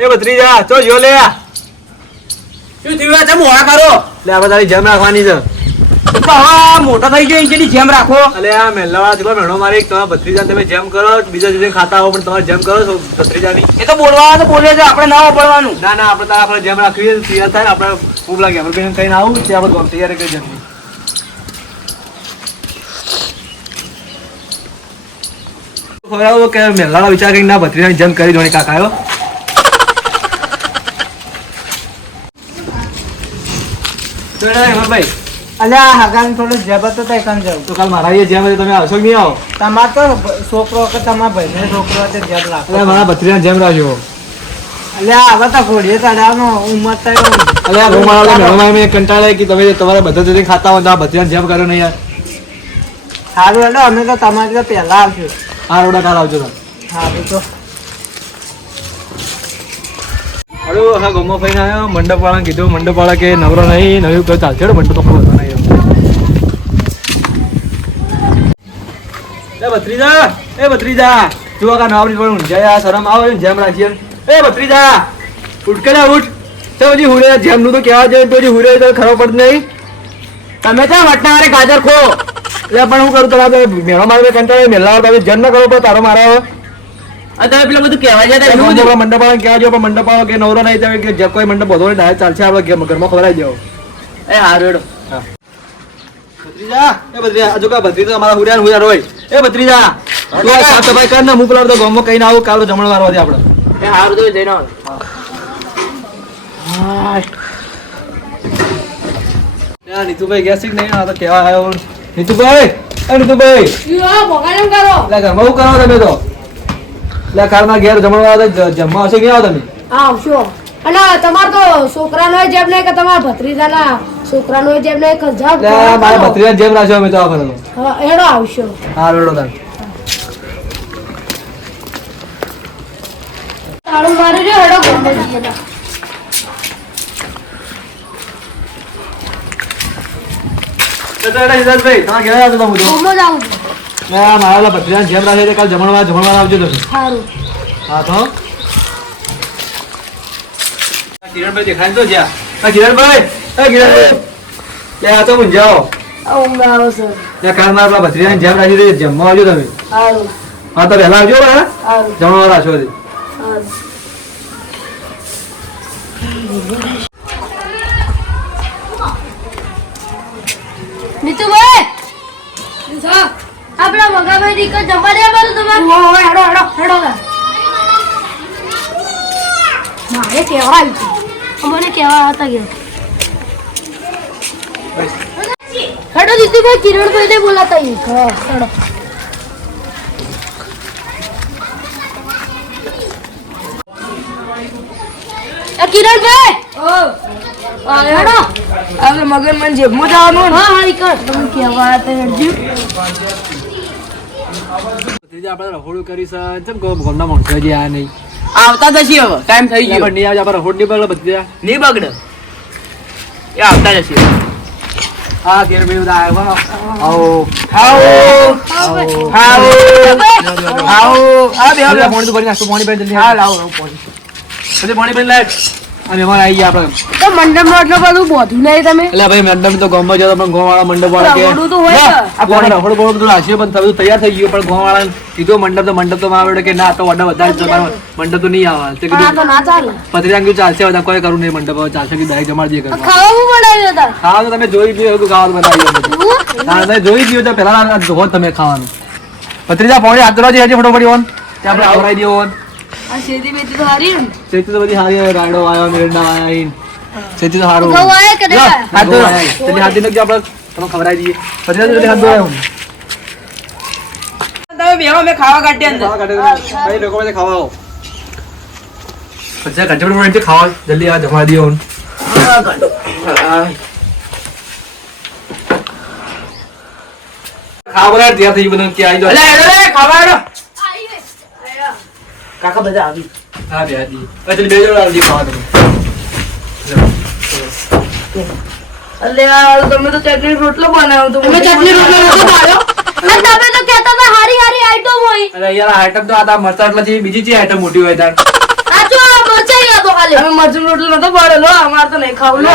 એ ભત્રીજા ચો જો લે શું થયું છે મોડા કરો લે આ તારી જેમ રાખવાની છે હા મોટો થઈ ગયો એની જેમ રાખો અલે આ મેલવા જેવો મેણો મારી તમારા ભત્રીજા તમે જેમ કરો બીજા જે ખાતા હો પણ તમારે જેમ કરો છો ભત્રીજાની એ તો બોલવા તો બોલે છે આપણે ના પડવાનું ના ના આપણે તારા આપણે જેમ રાખવી તૈયાર થાય ને આપણે ખૂબ લાગે આપણે કઈ કઈ આવું તે આપણે તૈયાર કરી જઈએ ખબર કે મેલાના વિચાર કરીને ના ભત્રીજાની જેમ કરી દોણી કાકાયો ભાઈ અલ્યા હગાન થોડું જબર તો તઈ કામ જાવ તો કાલ મારા એ જેમ તમે આવશો કે નહીં આવો તમાર તો છોકરો કે તમારા ભાઈને છોકરો તે જેબ રાખો એટલે મારા ભત્રીજાને જેમ રાખ્યો અલ્યા હવે તો ઘોડીએ ચડાવવાનો ઉંમર થયો અલે આ રૂમાળા મેળવામાં મેં કંટાળે કે તમે તમારા બધા જોડે ખાતા હોય તો આ ભત્રીજાને જેમ કર્યો નહીં યાર સારું એટલે અમે તો તમારી તો પહેલા આવશું આ રોડા કાલ આવજો તમે સારું તો અરે હા ગમો ફઈને આવ્યો મંડપ વાળા કીધું મંડપ વાળા કે નવરો નહીં નવું કઈ ચાલશે મંડપ તો ખબર નહીં એ ભત્રીજા તું આ નવરી પણ ઊંઝાય આ શરમ આવે જેમ રાખીએ એ ભત્રીજા ઉઠ કે ઉઠ તો હજી હુરે જેમ નું તો કહેવા જાય તો હજી હુરે તો ખરો પડ નહીં તમે તો વટનાવારે ગાજર ખો એટલે પણ હું કરું તમારે મેળો મારે કંટાળે મેલા તમે જન્મ કરો પણ તારો મારા તમે પેલું બધું કહેવા જાય મંડપ વાળા કહેવા જો પણ મંડપ વાળો કે નવરો નહીં તમે કે કોઈ મંડપ બધો ડાયરેક્ટ ચાલશે આપણે ઘરમાં ખવડાવી દેવો એ હારું ભત્રીજા હજુ કા ભત્રીજા અમારા હુરિયાન હોય એ ભત્રીજા તું આ સાફ સફાઈ કર ને હું પેલા તો ગામમાં કહીને આવું કાલ જમણ મારવા દે આપણે એ હારું તો જઈને આવો નીતુભાઈ ગયા છે કે નહીં આ તો કેવા આવ્યો નીતુભાઈ નીતુભાઈ ઘરમાં શું કરો તમે તો એટલે કાલના ઘેર જમણવા જમવા આવશે ક્યાં આવો તમે આવશો અને તમારે તો છોકરાનો જેમ નહીં કે તમારા ભત્રીજાના છોકરાનો જેમ નહીં કે જબ એટલે મારા ભત્રીજા જેમ રાખ્યો અમે તો આ ફરતો એડો આવશો હા રેડો તાર તાળું મારી રહ્યો એડો ગમે જઈએ સિદ્ધાર્થભાઈ તમારે ઘેર આવજો તમે બધું ગમે જ આવું મારા ભત્રીજા જેમ રાખે કાલ જમણવા આવજો તમે સારું હા તો કિરણભાઈ દેખાય તો જ્યાં કિરણભાઈ લે આ તો મુંજાઓ ઊંઘ આવે છે લે કાલ મારા ભત્રીજાને જેમ રાખી દે જમવા આવજો તમે સારું હા તો વહેલા આવજો બરાબર સારું જમવા રાખશો સારું નીતુભાઈ આપણા મગાભાઈ દીકરા જમવા દે મારું તમારે હેડો હેડો હેડો મારે કેવા આવી અમને કેવા હતા ગયો હેડો દીદીભાઈ કિરણભાઈ ને બોલાતા હેડો કિરણભાઈ હેડો આપણે મગન મને જેબમાં જવાનું હા હા કર તમે કેવા હતા હેડજો ભત્રીજા આપણે રહોડું કરી છે કેમ કહો ગમના માણસો જે આ નહીં આવતા જશે હવે ટાઈમ થઈ ગયો પણ નહીં આવજો આપણે રહોડ નહીં બગડે ભત્રીજા નહીં બગડે એ આવતા જશે હા ઘેર ભાઈ બધા આવ્યો આવો આવો આવો આવો આવો આ બે પાણી તો ભરી નાખતો પાણી ભરી જલ્દી હા લાવો પાણી પછી પાણી ભરી લાય અને એમાં આવી ગયા આપણે તો મંડપમાં એટલું બધું બોધું નહીં તમે એટલે ભાઈ મંડપ તો ગામમાં જતો પણ ગામવાળા મંડપ વાળા કે રહોડું તો હોય ને. આ પાણી રહોડ બોડ બધું રાખ્યું પણ બધું તૈયાર થઈ ગયું પણ ગામવાળા કીધું મંડપ તો માં આવે કે ના તો ઓર્ડર વધારે છે તમારો મંડપ તો નહીં આવે તે પણ આ તો કીધું ના ચાલે પત્રિકા કીધું ચાલશે બધા કોઈ કરું નહીં મંડપ હવે ચાલશે કે ડાયરેક્ટ જમાડી દે ઘરમાં ખાવાનું બનાવ્યું હતા ખાવા તો તમે જોઈ જ લીધું ખાવાનું બનાવી તમે જોઈ જ લીધું તો પહેલા જોવો તમે ખાવાનું પત્રિકા પાણી હાથ ધરવા જઈએ ફટોફટ ઓન ત્યાં આપણે ખવડાવી દઈએ ઓન આ શેતી બેતી તો હારી ને ચેતી તો બધી સારી રાયડો આવ્યો મિરંડા આવ્યા ચેતી તો સારું ઘઉં આયા કે નહીં આયા? હાથ ધો ચેતી હાથ ધોઈને આપણે તમે ખવડાવી દઈએ પત્રિકા તો હાથ ધોયા હું તમે બેહો મેં ખાવા કાઢી અંદર ભાઈ લોકો પાસે ખાવા આવો પછી ઘંટે પણ ખાવા જલ્દી આ જમા દો ખાવા બધા ત્યાં થઈ બધું ત્યાં આવી અલે હેડો રે ખાવા હેડો આવી ગઈ. આયા. કાકા બધા આવી હા બે દી પછી બે જોડ આવી ખાવા તમે અલે યાર તમે તો ચટણી રોટલો બનાવ્યો તો અમે ચટણી રોટલો નતો ખાયો અને તમે તો કહેતા હતા હારી હારી આઈટમ હોય અરે યાર આઈટમ તો આ મરચા એટલે બીજી ચી આઈટમ મોટી હોય તાર સાચું આ મરચાઈ અમે મરચું રોટલો નતો પાડેલો અમારે તો નહીં ખાવું લો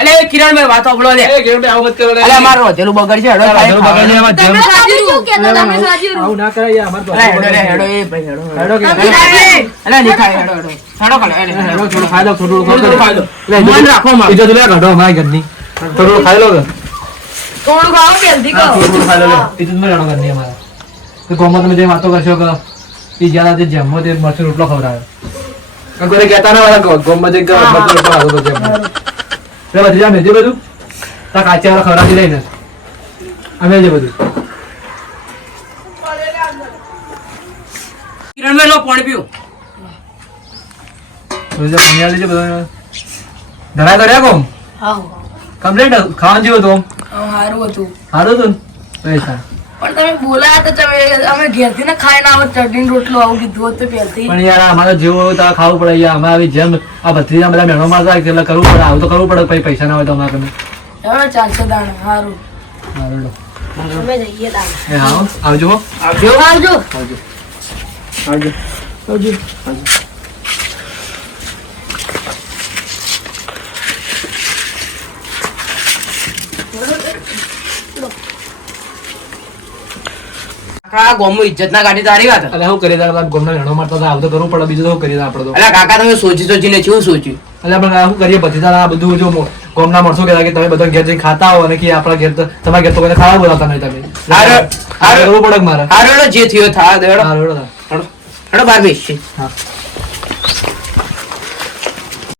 અલે કિરણભાઈ વાત સાંભળો લે એ ગેરુ આવું મત કરો લે. અલે અમાર રોધેલું બગડ છે હેડો તારા ઘરનું બગાડ છે, એમાં જેમ- તમે સાચું શું કહેતા તમે સાચું આવું ના કરાય યાર, અમારે તો અલે હેડો લે હેડો એ ભાઈ હેડો હેડો કે અલે ની ખાય હેડો હેડો હેડો ખાલો અલે હેડો, હેડો થોડું ખાઈ લો, થોડું થોડું ખાઈ લો. લે, મન રાખો માં. બીજો તો લે કાઢો અમારા ઘરની. થોડું ખાઈ લો કે. કોણ ખાવ જલ્દી હા, કહો થોડું ખાઈ લો લે. બીજું તો જાણો ઘરની અમારા. તો ગામમાં તમે જે વાતો કરશો કે ઈ જ્યાં તે જમવો તે મરચું રોટલો ખવડાવે. આ કોઈ કહેતા ના વાળા ગામમાં જે કે મરચું રોટલો ખાધો તો જમવો. એટલે બધી જા મેં જે બધું તા કાચિયા વાળા ખવડાવી લઈને અમે જે બધું કિરણભાઈ લો પાણી પીઓ બધું જે પાણી આલી છે બધું ધરા કર્યા કોમ હા કમ્પ્લીટ ખાવાનું જેવું હતું સારું હતું સારું હતું ને? પૈસા પણ તમે બોલાયા તો તમે અમે ઘેરથી ને ખાઈને આવો ચટણી રોટલો આવું કીધું હોત તો પહેલથી પણ યાર અમારે જેવું હોય તો ખાવું પડે યાર. અમે આવી જેમ આ ભત્રીજા બધા મહેણો મારતા હોય એટલે કરવું પડે. આવું તો કરવું પડે. પછી પૈસા ના હોય તો અમારે તમે હવે ચાલશે દાણા સારું સારું લો. અમે જઈએ તારે એ હા હો. આવજો હો. આવજો આવજો આવજો આવજો આવજો કાકા ગોમો ઇજ્જત ના ગાડી તારી વાત એટલે શું કરી દાદા ગોમના મહેણો મારતા હતા. આવું તો કરવું પડે. બીજું તો શું કરીએ આપણે તો. અલે કાકા તમે સોચીને શું સોચ્યું એટલે પણ શું કરીએ ભત્રીજા આ બધું જો ગોમના માણસો કહેતા કે તમે બધા ઘેર જઈને ખાતા હો અને કે આપણા ઘેર તો તમારા ઘેર તો કોઈને ખાવા બોલાવતા નહીં તમે. હારું, આ કરવું પડે કે મારે. હારો જે થયો થા દેડો હારું, હેડો તાર. હેડો બાર બેસી હા